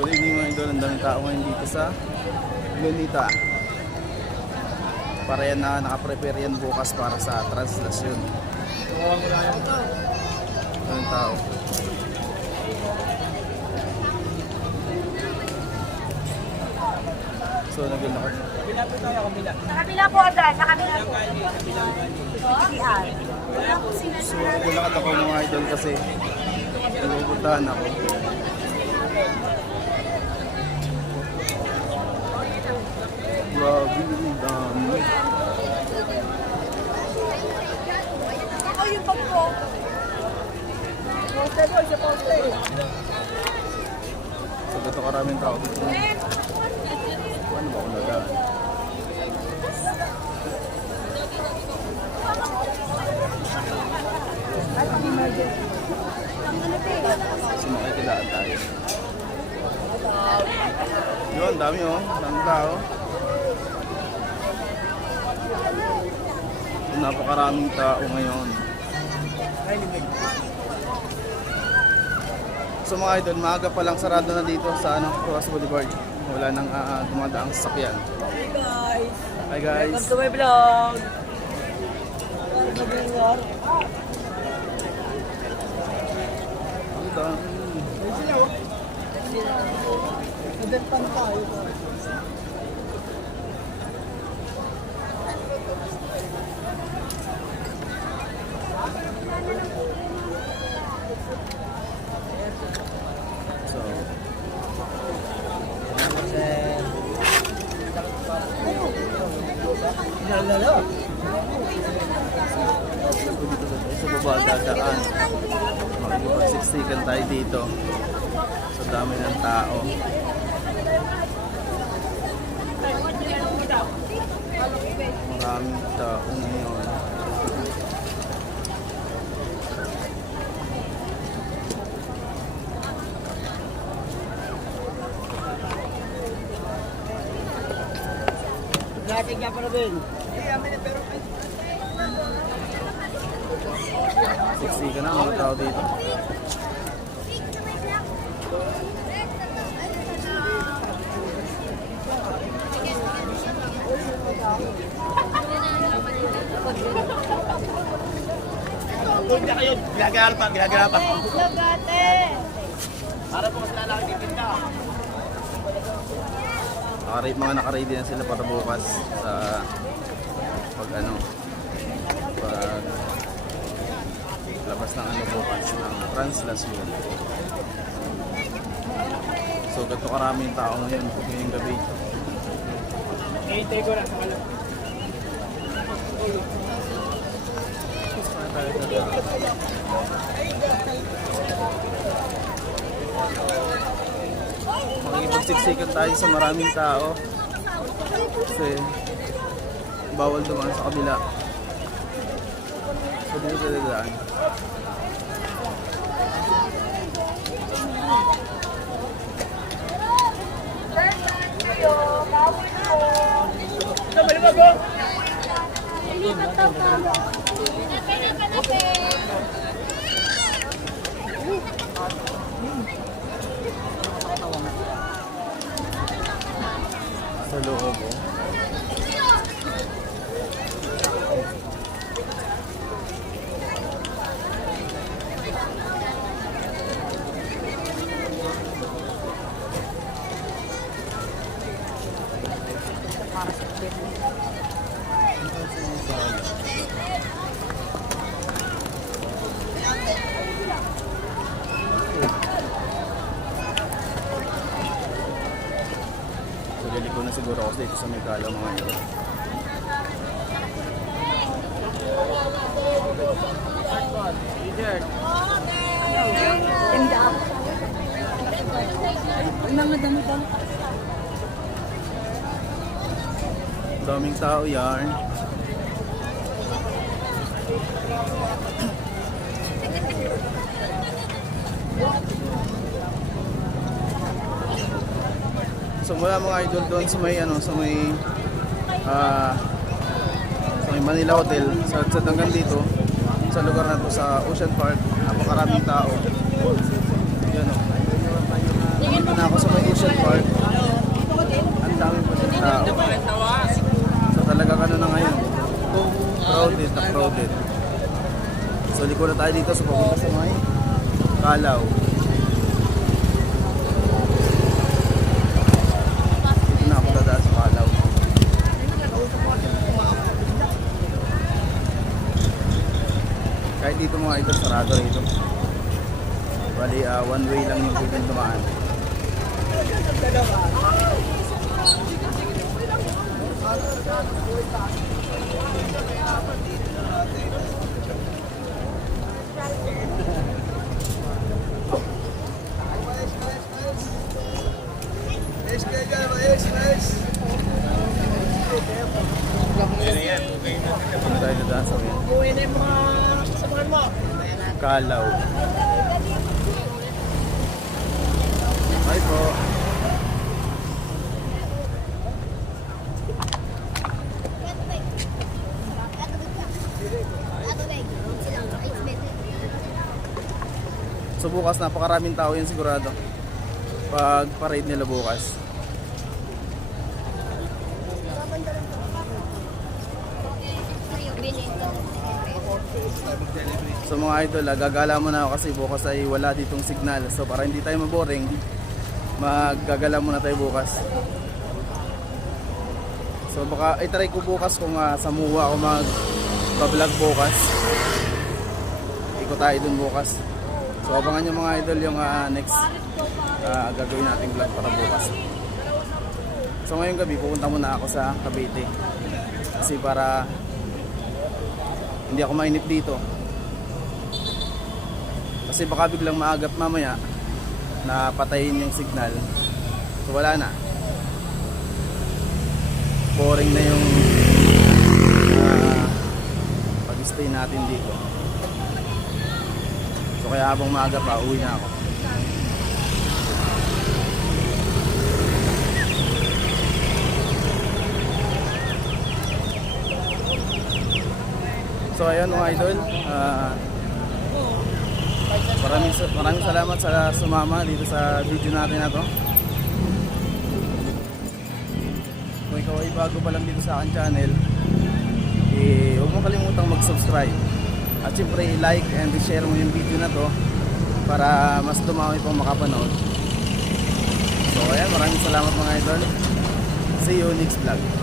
good evening mga idol. Ang daming tao ngayon dito sa Lunita. Para yan na nakaprepare yan bukas para sa translasyon. Daming tao. So naging ako. Sa kabila po agad, sa kabila po. So nagulakad ako mga idol kasi nagupuntahan ako. Grabe yung dami. Ako yung pag po. Poste po, sa poste. So gato karaming tao dito. Ano ba kung nagaan? So makikilaan tayo. Yun, dami oh. Daming tao. Napakaraming tao ngayon. So mga idol, maaga pa lang sarado na dito sa Rojas Boulevard. Wala nang dumadaang sasakyan. Hi guys! Welcome to my vlog! Ang dami. Nadentan tayo. So, Lalala. sa baba dadaan. Makikipagsiksikan tayo dito. Sa dami ng tao. Maraming tao ngayon. Natin nga para din. Siksikan na mga tao dito. Punta kayo, ginagarapan. Lagate. Para po mas lalaki titinda. Mga naka-ready na sila para bukas sa pag labas ng bukas ng translasyon. So gato karaming tao ngayon ngayong gabi. Hintay ko na sa kalam. Makikipagsiksikan tayo sa maraming tao kasi bawal dumaan sa kabila. So dito sa dadaan. Sa loob oh. So liliko na siguro ako dito sa Megalo mga ito. Ganda. Ang mga dami-dami. Daming tao yarn. So mula mga idol doon sa may sa may Manila Hotel sa hanggang dito sa lugar na to sa Ocean Park, napakaraming tao. Yan o. Dito na ako sa may crowded. So liko na tayo dito sa papunta sa may Kalaw. Dito na ako dadaan sa Kalaw. Kahit dito mga idol, sarado rito. Bali, one way lang yung pwedeng dumaan. Ano tayo dadaan sa may Buhay na yung mga kasamahan mo. Kalaw. Bye po. So bukas napakaraming tao yan sigurado. Pag parade nila bukas. So mga idol, gagala muna ako kasi bukas ay wala ditong signal. So para hindi tayo maboring, maggagala muna tayo bukas. So baka i-try ko bukas kung sa MUA ako mag-vlog bukas. Ikot tayo dun bukas. So abangan nyo mga idol yung next gagawin nating vlog para bukas. So ngayong gabi pupunta muna ako sa Cavite. Kasi para hindi ako mainip dito. Kasi baka biglang maagap mamaya na patayin yung signal. So wala na. Boring na yung pag-stay natin dito. So kaya habang maaga pa, uwi na ako. So ayun mga idol, maraming salamat sa sumama dito sa video natin na to. Kung ikaw ay bago pa lang dito sa akin channel, huwag mo kalimutang mag-subscribe. At syempre i-like and i-share mo yung video na to para mas dumami pang makapanood. So ayan, maraming salamat mga idol. See you next vlog.